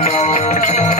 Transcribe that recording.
Thank you.